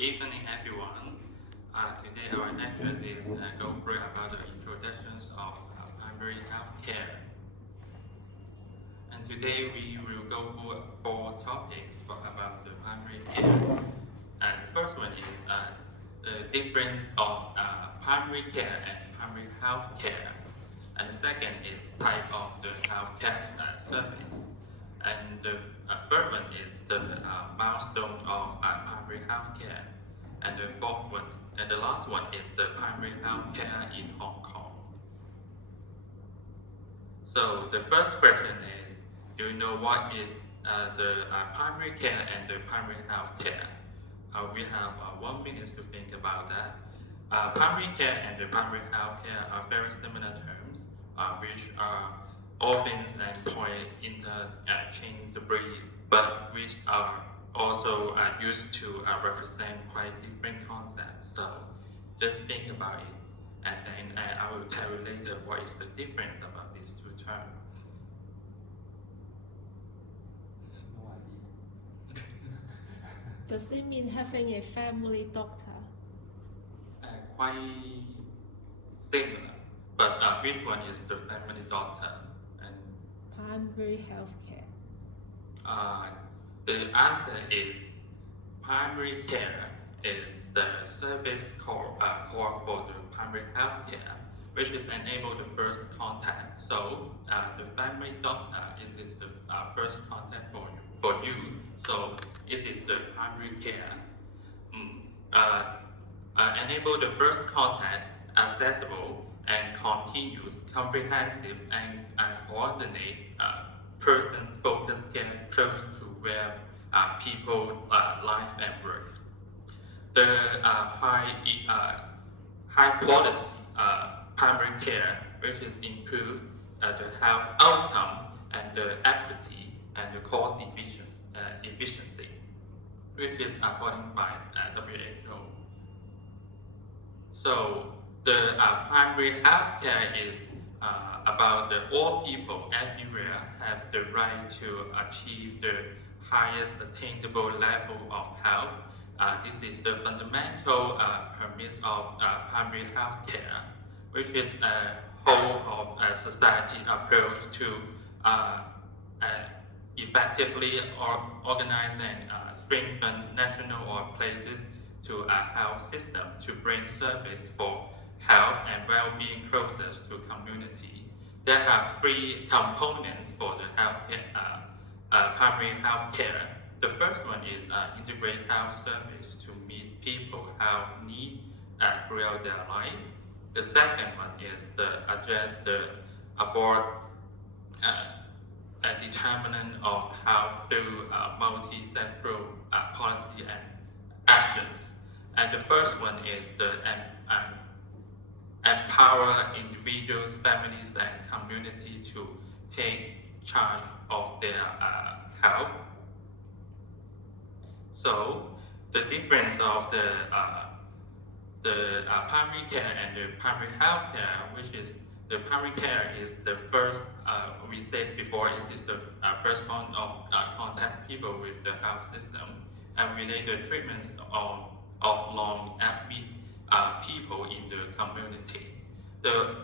evening, everyone. Today our lecture is go through about the introductions of primary health care. And today we will go through 4 topics about the primary care. And the first one is the difference of primary care and primary health care. And the second is type of the health care service. And the third one is the milestone of primary health care. And the fourth one, and the last one is the primary health care in Hong Kong. So the first question is, do you know what is the primary care and the primary health care? We have 1 minute to think about that. Primary care and the primary health care are very similar terms, which are often employed interchangeably, but which are also used to represent quite different concepts. So just think about it, and then I will tell you later what is the difference about these two terms. No idea. Does it mean having a family doctor? Quite similar, but which one is the family doctor? And Primary health care. the answer is primary care is the service core for the primary health care, which is enable the first contact. So the family doctor is the first contact for you. So this is the primary care. Enable the first contact, accessible and continuous, comprehensive and coordinate person-focused care close to where people live and work. The high quality primary care, which is improve the health outcome and the equity and the cost efficiency, which is according by WHO. So the primary health care is about all people everywhere have the right to achieve the highest attainable level of health. This is the fundamental premise of primary health care, which is a whole of society approach to effectively organize and strengthen national or places to a health system to bring service for health and well-being closer to community. There are 3 components for the primary health care. The first one is integrated health service to meet people health needs throughout their life. The second one is address the determinant of health through multi-sectoral policy and actions. And the first one is the empower individuals, families, and community to take charge of their health. So the difference of the primary care and the primary health care, which is the primary care is the first, we said before, is the first point of contact people with the health system and related treatments of long-admit people in the community. The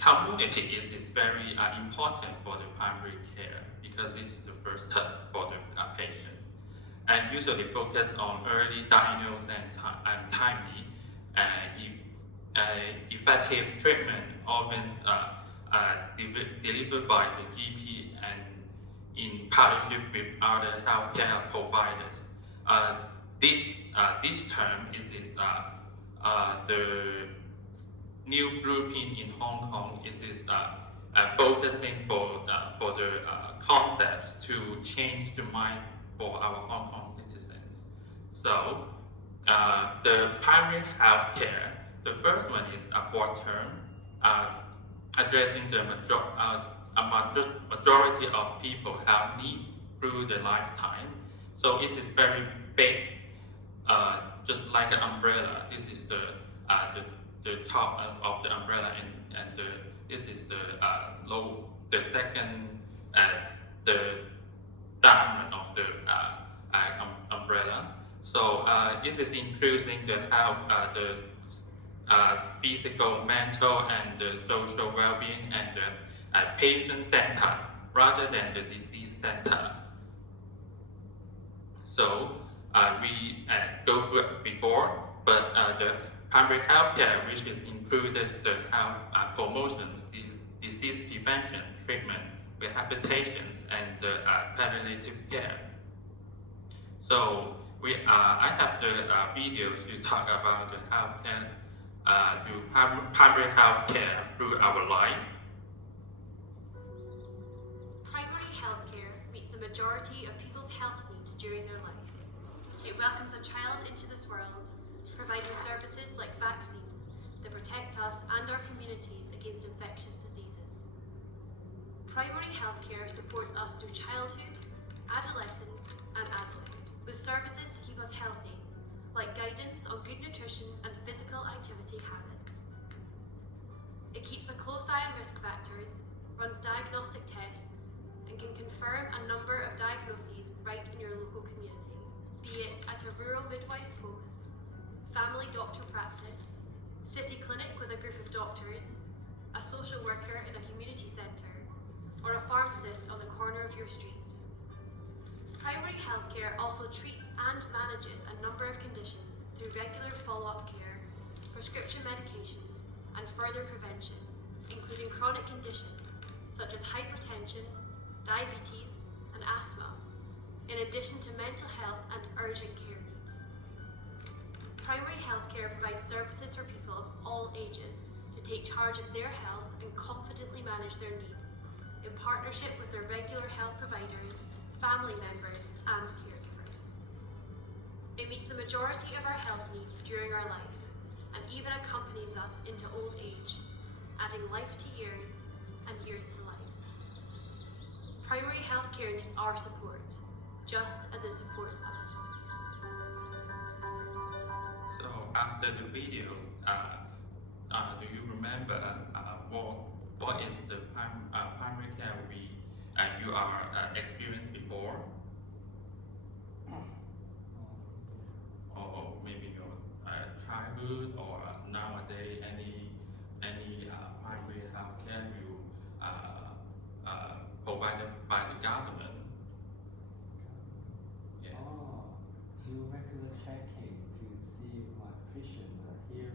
community is very important for the primary care because this is the first touch for the patients, and usually focus on early diagnosis and timely effective treatment, often delivered by the GP and in partnership with other healthcare providers. This term is the new blueprint in Hong Kong. Is focusing for the concepts to change the mind for our Hong Kong citizens. So the primary health care, the first one is a broad term, addressing the majority of people have needs through their lifetime. So this is very big, just like an umbrella. This is the top of the umbrella, and this is the low, the second, the diamond of the umbrella. So this is including the health, the physical, mental, and the social well-being, and the patient center rather than the disease center. So we go through it before, but the primary healthcare, which is included the health promotions, disease prevention, treatment, rehabilitations, and palliative care. So I have the videos to talk about the healthcare, primary healthcare through our life. Primary healthcare meets the majority of people's health needs during their life. It welcomes a child into this world, providing services like vaccines that protect us and our communities against infectious diseases. Primary healthcare supports us through childhood, adolescence, and adulthood, with services to keep us healthy, like guidance on good nutrition and physical activity habits. It keeps a close eye on risk factors, runs diagnostic tests, and can confirm a number of diagnoses right in your local community, be it at a rural midwife post, family doctor practice, city clinic with a group of doctors, a social worker in a community centre, or a pharmacist on the corner of your street. Primary healthcare also treats and manages a number of conditions through regular follow-up care, prescription medications, and further prevention, including chronic conditions such as hypertension, diabetes, and asthma, in addition to mental health and urgent care needs. Primary healthcare provides services for people of all ages to take charge of their health and confidently manage their needs, in partnership with their regular health providers, family members, and caregivers. It meets the majority of our health needs during our life, and even accompanies us into old age, adding life to years and years to lives. Primary healthcare needs our support, just as it supports us. So after the videos, do you remember what is the primary care you are experienced before, or maybe your childhood, or nowadays any primary health care you provided by the government? Yes. Do regular checking to see my vision, hear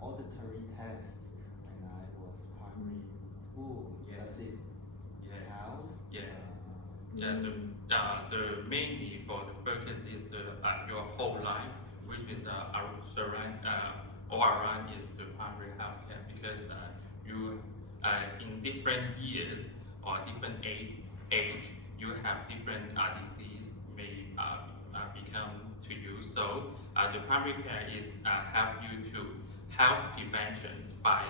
auditory test when I was primary school. Yes. Does it Yes. count? Yes. Yeah, the mainly for the focus is your whole life, which is all around is the primary healthcare, because you in different years or different age you have different disease may become to you. So the primary care is help you to health preventions by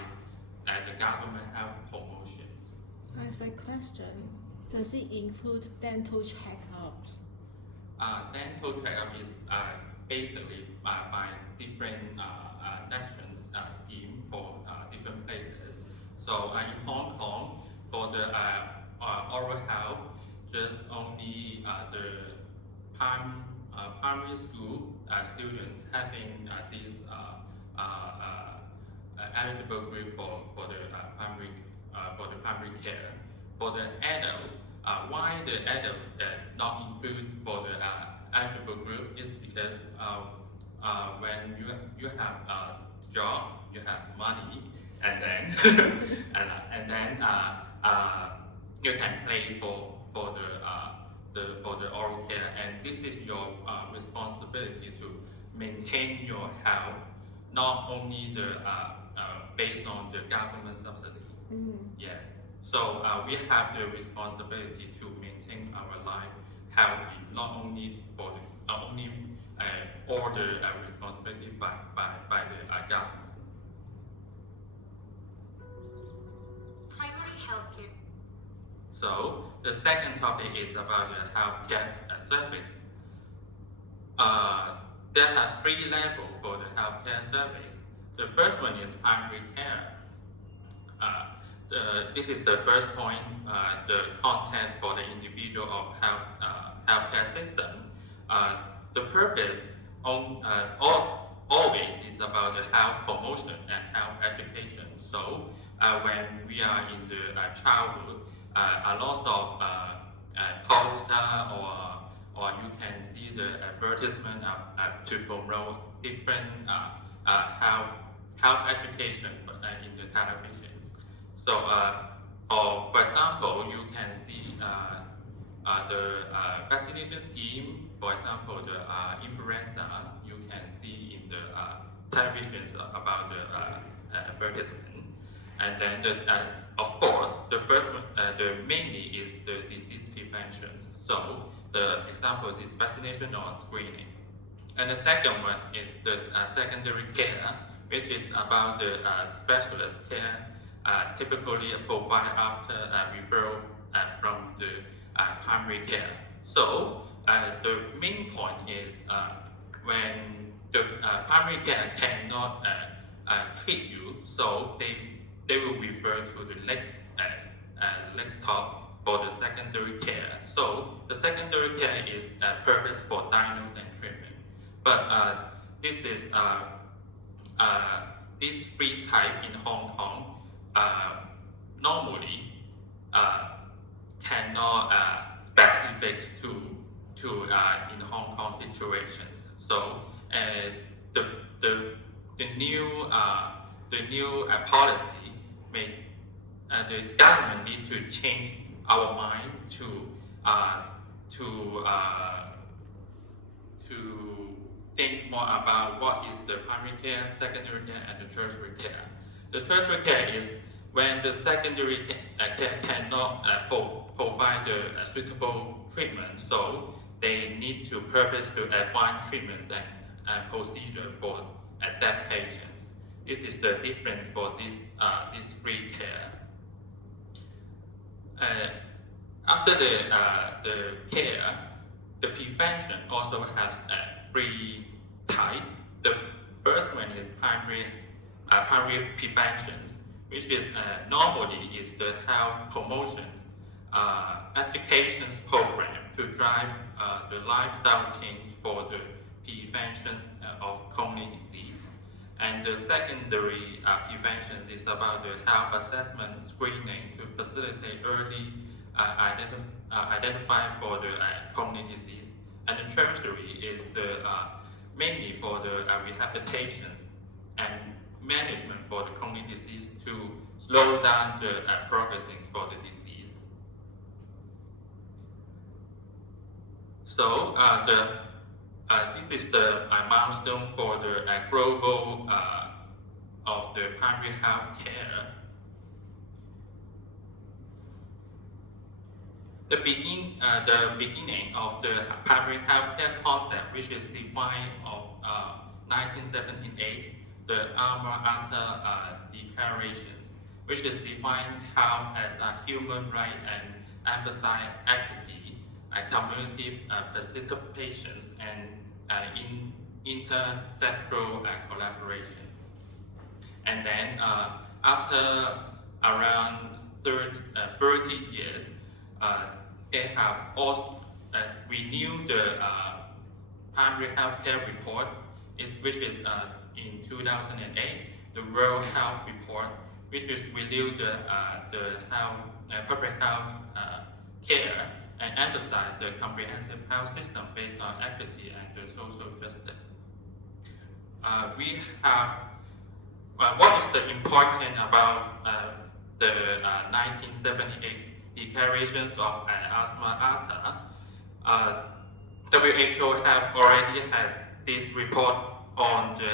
the government health promotions. I have a question. Does it include dental checkups? Dental checkup is basically by different nations scheme for different places. So in Hong Kong, for the oral health, just only the primary school students having this eligible group for the primary care. For the adults, why the adults not included for the eligible group is because when you have a job, you have money, and then and then you can pay for the oral care, and this is your responsibility to maintain your health, not only the based on the government subsidy. Yes. So we have the responsibility to maintain our life healthy, not only all the responsibility by the government. Primary healthcare. So the second topic is about the healthcare service. There are 3 levels for the healthcare service. The first one is primary care. This is the first point, the content for the individual of healthcare system. The purpose always is about the health promotion and health education. So when we are in the childhood, a lot of poster or you can see the advertisement to promote different health education in the televisions. So, for example, you can see the vaccination scheme. For example, the influenza. You can see in the televisions about the advertisement. And then, of course, the first one, the mainly is the disease prevention. So the examples is vaccination or screening. And the second one is the secondary care, which is about the specialist care typically provided after referral from the primary care. So the main point is when the primary care cannot treat you, so they will refer to the next top for the secondary care. So the secondary care is purpose for diagnosis and treatment. But this is these three types in Hong Kong normally cannot specific to in Hong Kong situations. So the new policy may the government need to change our mind to think more about what is the primary care, secondary care, and the tertiary care. The tertiary care is when the secondary care cannot provide the suitable treatment, so they need to purpose to advance treatments and procedure for that patients. This is the difference for this free care. After the care, the prevention also has three types. The first one is primary preventions, which is normally is the health promotions, educations program to drive the lifestyle change for the prevention of common disease. And the secondary preventions is about the health assessment screening to facilitate early identify for the common disease. And the tertiary is the mainly for the rehabilitations and management for the common disease to slow down the progressing for the disease. So this is the milestone for the global of the primary health care. The beginning of the primary health care concept, which is defined of 1978, the Alma Ata Declarations, which is defined health as a human right and emphasize equity, community participations, and intersectoral collaborations. And then after around 30 years, they have also renewed the primary healthcare report, which is in 2008, the World Health Report, which is renewed the public health care and emphasize the comprehensive health system based on equity and the social justice. We have what is the important about the 1978 Declarations of Asma Ata? WHO have already has this report on the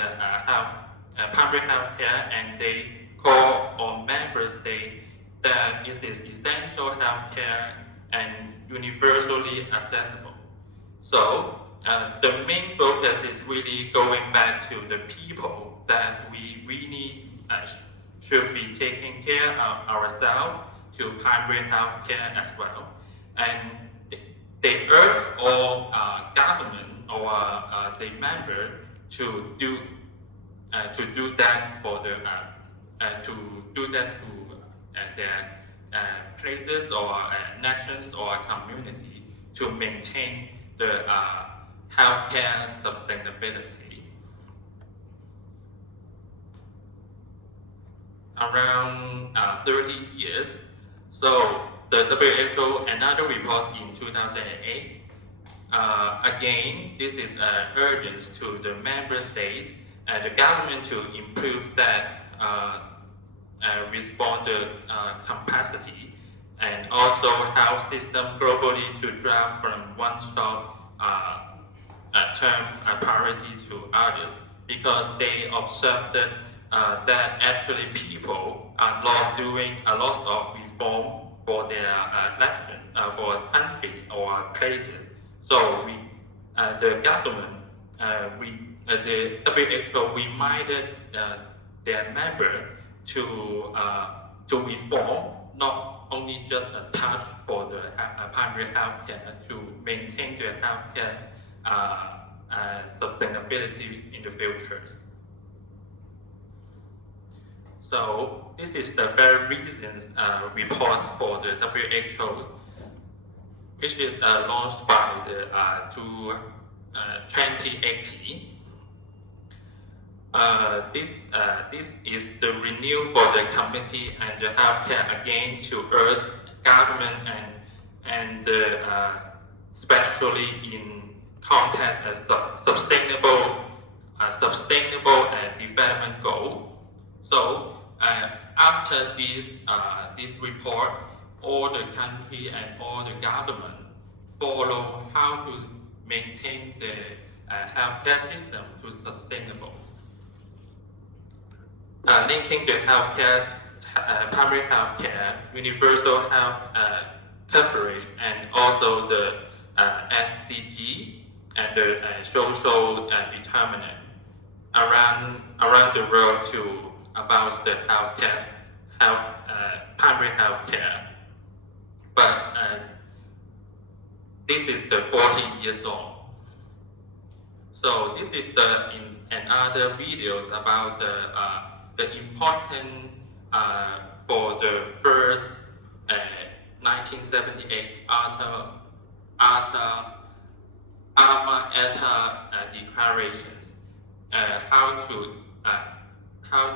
primary health care, and they call on member states that it is essential health care and universally accessible. So the main focus is really going back to the people that we really should be taking care of ourselves to primary health care as well. And they urge all government or the member to do that for the their places or nations or community to maintain the healthcare sustainability. around 30 years. So the WHO, another report in 2008, again, this is urgent to the member states and the government to improve that respond capacity and also health system globally to draft from one-stop term priority to others, because they observed that actually people are not doing a lot of reform for their nation, for country or places. So the government, the WHO reminded their member to reform, not only just a touch for the primary health care, to maintain the healthcare sustainability in the futures. So this is the very recent report for the WHO, which is launched by the 2018. This is the renew for the committee and the healthcare again to urge government and especially in context of sustainable development goal. So after this report, all the country and all the government follow how to maintain the healthcare system to sustainable. Linking the healthcare, primary healthcare, universal health coverage, and also the SDG and the social determinant around the world to about the primary healthcare. But this is the 40 years old. So this is another videos about the important for the first 1978 Alma Ata declarations, how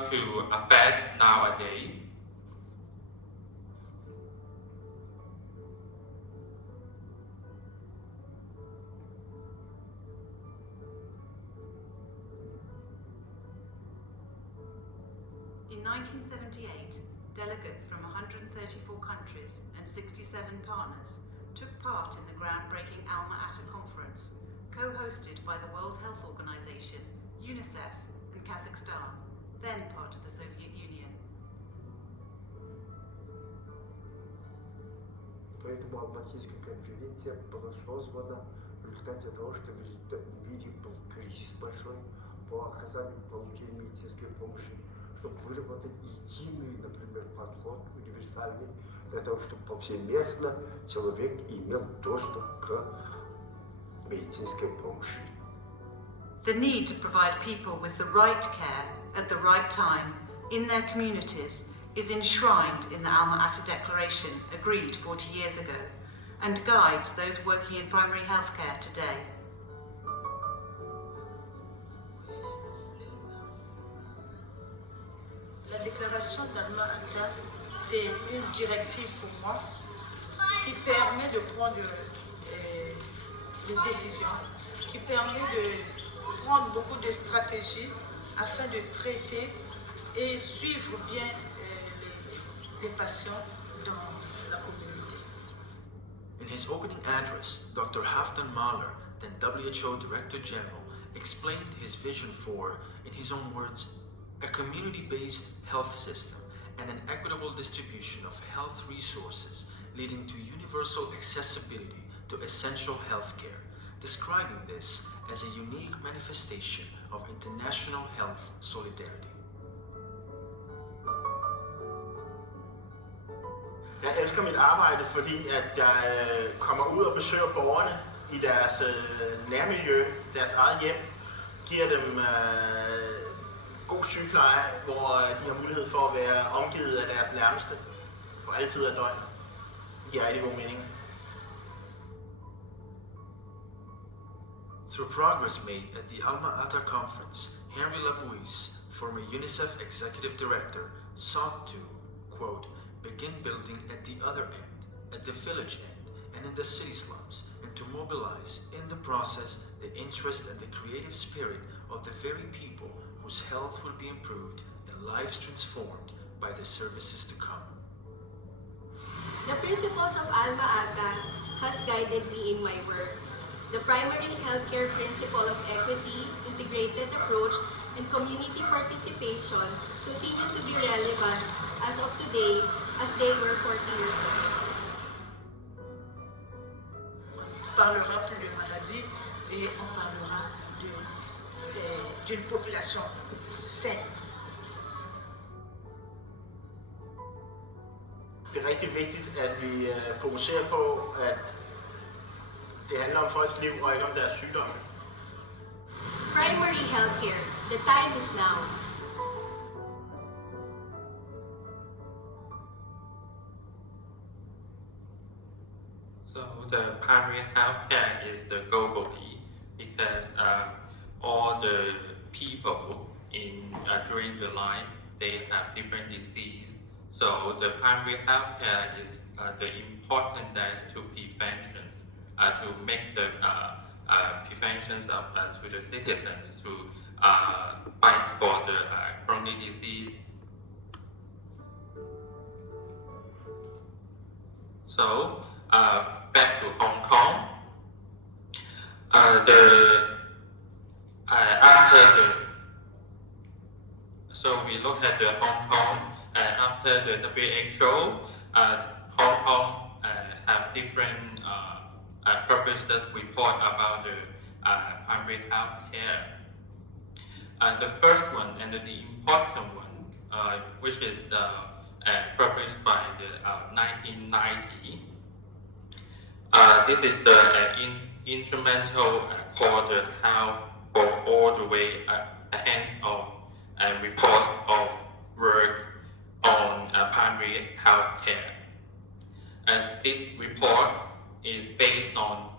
to affect nowadays. In 1978, delegates from 134 countries and 67 partners took part in the groundbreaking Alma Ata Conference, co-hosted by the World Health Organization, UNICEF, and Kazakhstan, then part of the Soviet Union. Поэтому Алматинская конференция была созвана в результате того, что в мире был кризис большой по оказанию получения медицинской помощи, чтобы выработать единый, например, подход, универсальный, для того, чтобы повсеместно человек имел доступ к медицинской помощи. The need to provide people with the right care at the right time in their communities is enshrined in the Alma Ata Declaration agreed 40 years ago and guides those working in primary healthcare today. La déclaration d'Alma Ata, c'est une directive pour moi qui permet de prendre des décisions, qui permet de prendre beaucoup de stratégies afin de traiter et suivre bien les patients dans la communauté. In his opening address, Dr. Halfdan Mahler, then WHO Director General, explained his vision for, in his own words, a community-based health system and an equitable distribution of health resources leading to universal accessibility to essential health care, describing this as a unique manifestation of international health solidarity. Jeg elsker mit arbejde, fordi at jeg kommer ud og besøger borgerne i deres nærmiljø, deres eget hjem, giver dem god sygepleje, hvor de har mulighed for at være omgivet af deres nærmeste på alle tider af døgnet. Det giver rigtig god mening. Through progress made at the Alma Ata conference, Henry Labouisse, former UNICEF Executive Director, sought to, quote, begin building at the other end, at the village end, and in the city slums, and to mobilize, in the process, the interest and the creative spirit of the very people whose health will be improved and lives transformed by the services to come. The principles of Alma Ata has guided me in my work. The primary healthcare principle of equity, integrated approach, and community participation continue to be relevant as of today as they were 40 years ago. On parlera plus de maladies et on parlera d'une population saine. Det er rigtig vigtigt, at vi fokuserer på, at det handler om folks liv og ikke om deres sygdomme. Primary healthcare, the time is now. So the primary healthcare is the globally because all the people during the life they have different disease. So the primary healthcare is the important that to preventions to make the preventions of to the citizens to fight for the chronic disease. So back to Hong Kong. So we look at the Hong Kong after the WHO. Hong Kong have different purposes report about the primary health care. The first one and the important one, which is the published by the 1990. This is the instrumental called the Health for All the Way hands of report of work on primary health care. This report is based on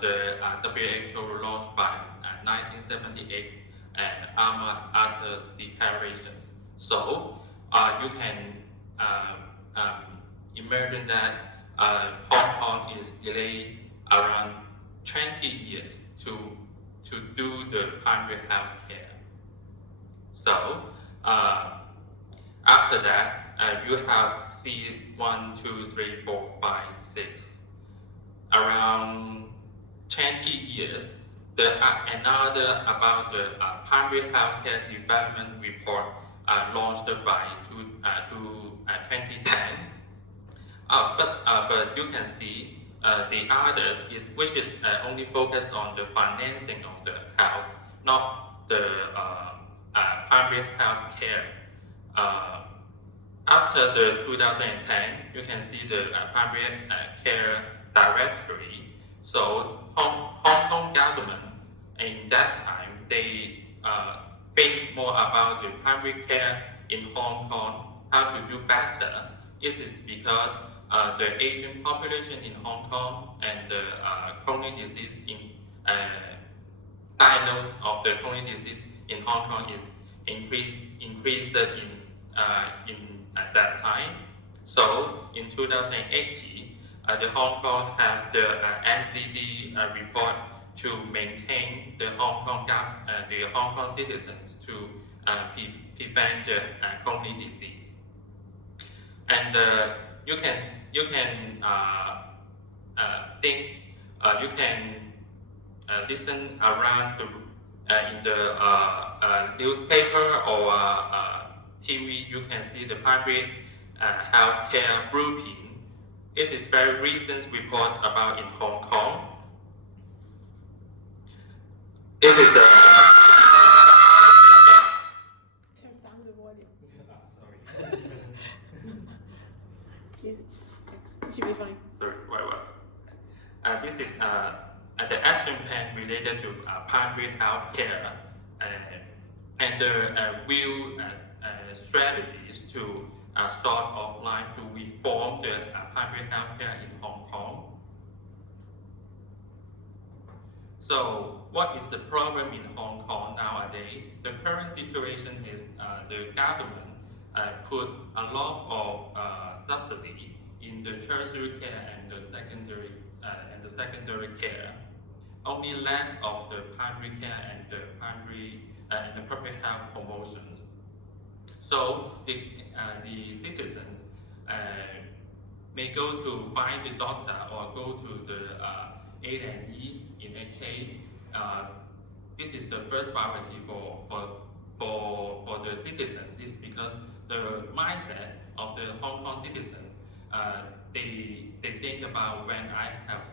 the WHO launched by 1978 and Alma Ata declarations. So you can imagine that Hong Kong is delayed around 20 years to do the primary health care. So after that, you have C1, 2, 3, 4, 5, 6. Around 20 years, another about the primary healthcare development report launched by 2010. But you can see the others which is only focused on the financing of the health, not the primary health care. After the 2010, you can see the primary care directory. So Hong Kong government in that time they think more about the primary care in Hong Kong, how to do better. This is because the aging population in Hong Kong and the chronic disease diagnosis of the chronic disease in Hong Kong is increased at that time. So in 2018, the Hong Kong has the NCD report to maintain the Hong Kong citizens to prevent the chronic disease. And you can listen around in the newspaper or TV. You can see the primary healthcare grouping. This is very recent report about in Hong Kong. This is the Turn down the volume. sorry. It should be fine. Sorry, what? This is the action plan related to primary health care and the real strategies to start off line to reform the primary health care in Hong Kong. So what is the problem in Hong Kong nowadays? The current situation is the government put a lot of subsidy in the tertiary care and the secondary care, only less of the primary care and the public health promotions. So the citizens may go to find the doctor or go to the A&E in HA. This is the first priority for the citizens. Is because the mindset of the Hong Kong citizens, they think about when I have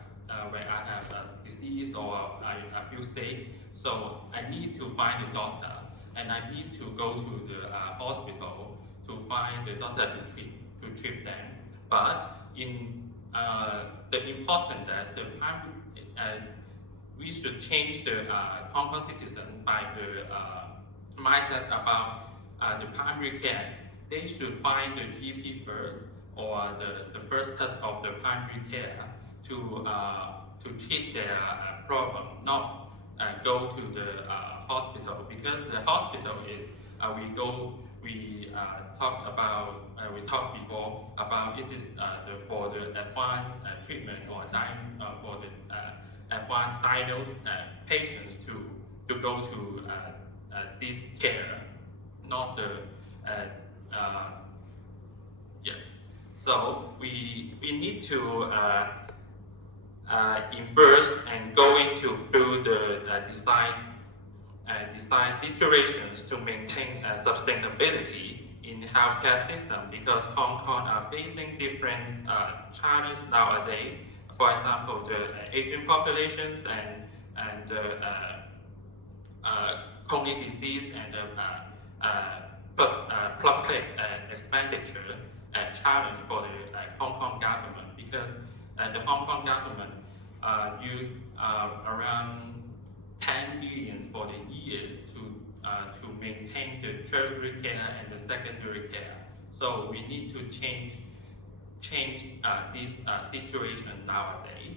a disease or I feel sick, so I need to find a doctor and I need to go to the hospital to find the doctor to treat them. But in the important that the we should change the Hong Kong citizen by the mindset about the primary care. They should find the GP first or the first touch of the primary care to treat their problem, not go to the hospital, because the hospital is we talked before about this is for the advanced treatment or for the advanced diagnosed patients to go to this care, not the yes. So we need to invest and going through the design situations to maintain sustainability in healthcare system, because Hong Kong are facing different challenges nowadays. For example, the aging populations and chronic disease and public expenditure challenge for the Hong Kong government, because the Hong Kong government used around 10 billion for the years to maintain the tertiary care and the secondary care. So we need to change this situation nowadays.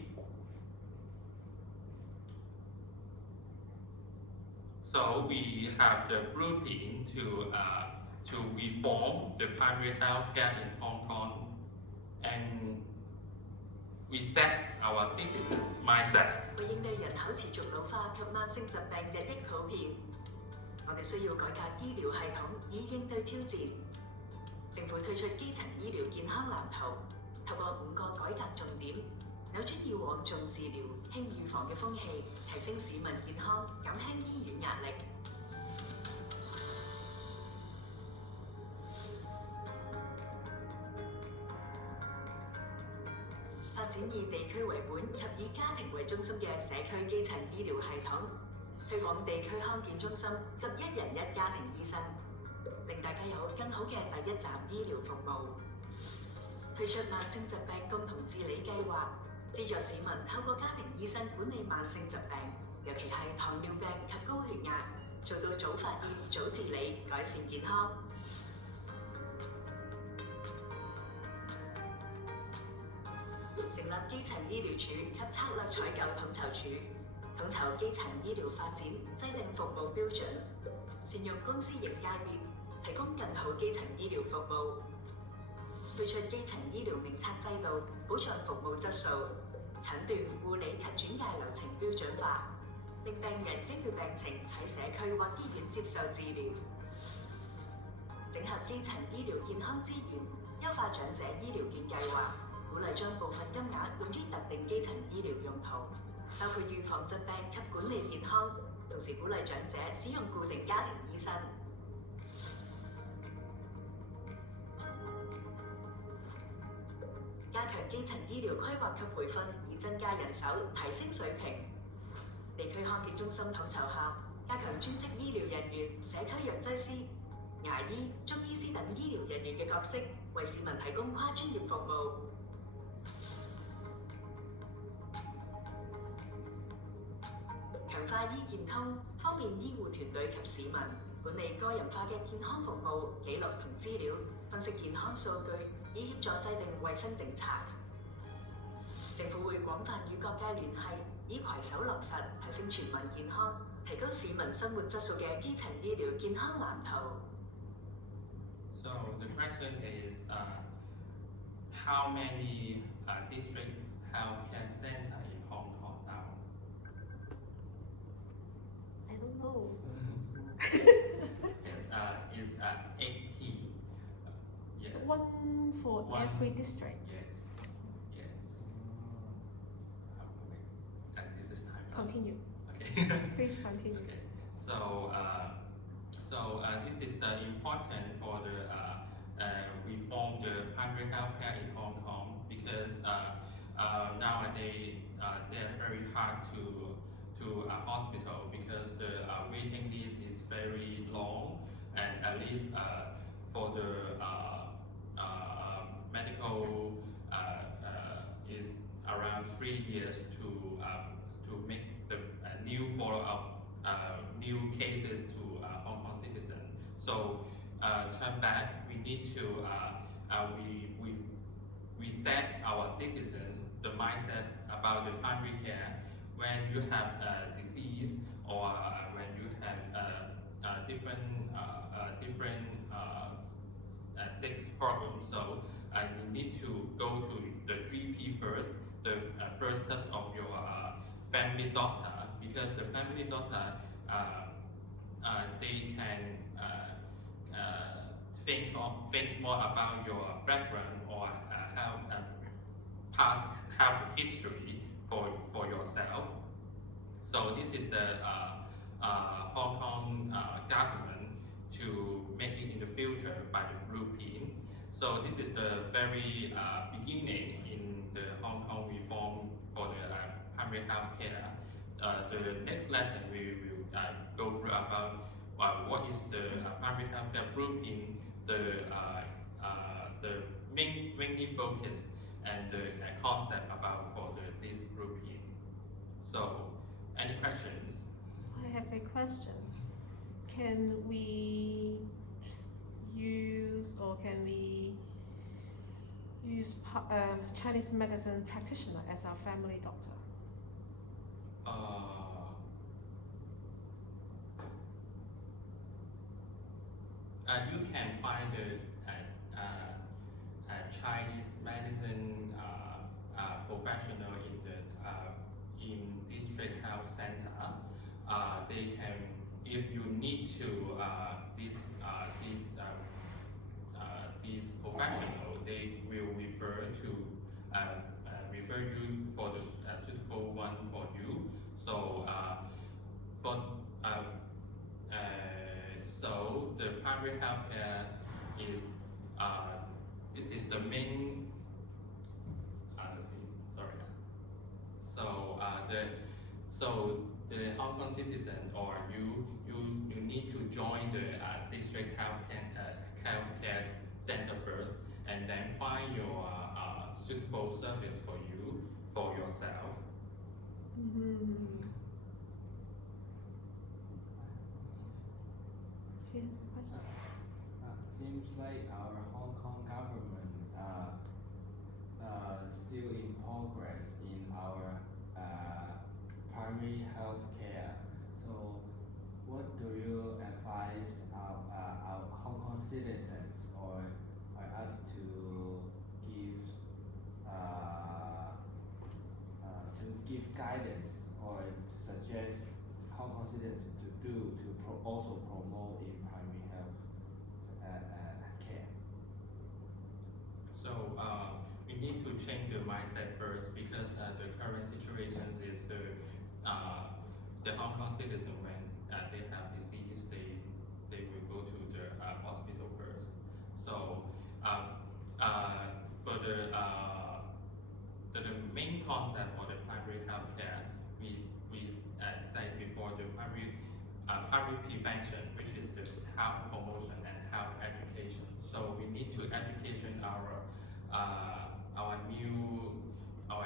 So we have the blueprint to reform the primary health care in Hong Kong, and we set our citizens' mindset. 為應對人口持續老化及慢性疾病日益普遍，我哋需要改革醫療系統以應對挑戰。政府推出基層醫療健康藍圖，透過5個改革重點，扭轉以往重治療、輕預防嘅風氣，提升市民健康，減輕醫院壓力。發展以地區為本及以家庭為中心嘅社區基層醫療系統，推廣地區康健中心及1人1家庭醫生，令大家有更好嘅第一站醫療服務。推出慢性疾病共同治理計劃，資助市民透過家庭醫生管理慢性疾病，尤其係糖尿病及高血壓，做到早發現、早治理，改善健康。成立基層醫療署及策略採購統籌處，統籌基層醫療發展，制定服務標準，善用公私營界別，提供更好基層醫療服務。推出基層醫療名冊制度，保障服務質素，診斷、護理及轉介流程標準化，令病人根據病情喺社區或醫院接受治療。整合基層醫療健康資源，優化長者醫療券計劃。鼓勵將部分金額用於特定基層醫療用途，包括預防疾病及管理健康，同時鼓勵長者使用固定家庭醫生。加強基層醫療規劃及培訓，以增加人手，提升水平。地區康健中心統籌下，加強專職醫療人員、社區藥劑師、牙醫、中醫師等醫療人員嘅角色，為市民提供跨專業服務。強化醫健通，方便醫護團隊及市民管理個人化嘅健康服務記錄同資料，分析健康數據，以協助制定衛生政策。政府會廣泛與各界聯繫，以攜手落實提升全民健康、提高市民生活質素嘅基層醫療健康藍圖。So So the question is, how many districts healthcare center in Hong Kong now? I don't know. Yes, it's 18. Yes. So one for One. every district. Yes. Yes. This is time. Continue. Okay. Please continue. Okay. So, this is the important for the reform the primary healthcare in Hong Kong because nowadays they're very hard to hospital because the waiting list is very long and at least for the medical is around 3 years to make the new follow-up new cases to Hong Kong citizens. So turn back, we need to we set our citizens the mindset about the primary care when you have a disease or when you have different sex problems. So you need to go to the GP first, the first test of your family doctor, because the family doctor they can think more about your background or past health history for yourself. So this is the Hong Kong government to make it in the future by the blueprint. So this is the very beginning in the Hong Kong reform for the primary health care. The next lesson we will go through about what is the primary health care blueprint, the mainly focus and the concept about for this blueprint. So, any questions? I have a question. Can we use Chinese medicine practitioner as our family doctor? You can find the Chinese medicine professional in district health center. They can, if you need to this professional, they will refer you for the suitable one for you. So so the primary healthcare is this is the main. Let's see, sorry. So the Hong Kong citizen or you need to join the district healthcare center first, and then find your suitable service for you for yourself. Here's the question. Seems like our Hong Kong government still in progress in our primary health care. So, what do you advise our Hong Kong citizens or us to give guidance or suggest Hong Kong citizens to do to also promote in primary health care? So we need to change the mindset first because the current situation is the Hong Kong citizen when they have disease they will go to the hospital first. So for the main concept for the primary health care, we said before the primary prevention, which is the health promotion and health education. So we need to education our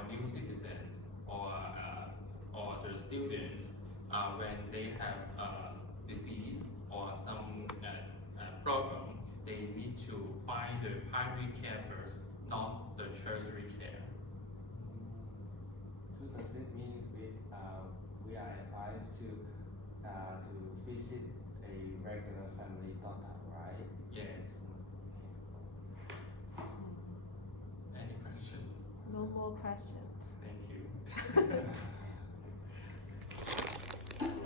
new citizens or the students when they have disease or some problem, they need to find the primary care first, not the tertiary care. So does it mean we are advised to visit a regular family doctor, right? Yes. more questions.